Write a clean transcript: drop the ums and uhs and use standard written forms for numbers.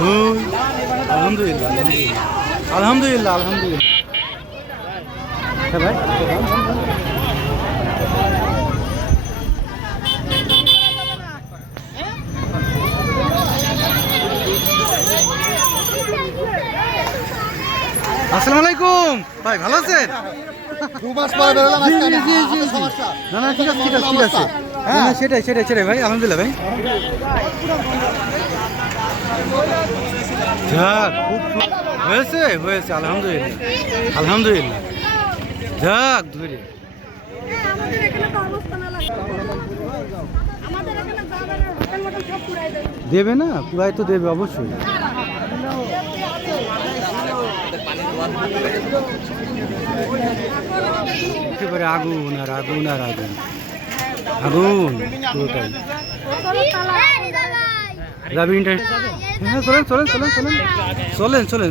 আলহামদুলিল্লাহ আলহামদুলিল্লাহ আলহামদুলিল্লাহ। হ্যাঁ ভাই, আসসালামু আলাইকুম ভাই, ভালো আছেন? না না, ঠিক আছে ঠিক আছে ঠিক আছে। হ্যাঁ সেটাই সেটাই সেটাই ভাই, আলহামদুলিল্লাহ ভাই। যাক, খুব হয়েছে হয়েছে, আলহামদুলিল্লাহ আলহামদুলিল্লাহ। যাক ধরে দেবে না, পুরাই তো দেবে অবশ্যই। একেবারে আগুন আর আগুন আর আগুন, আগুন পুরোটাই। যাবি ইন্টারেস্ট? হ্যাঁ চলেন চলেন চলেন চলেন চলেন চলেন চলেন।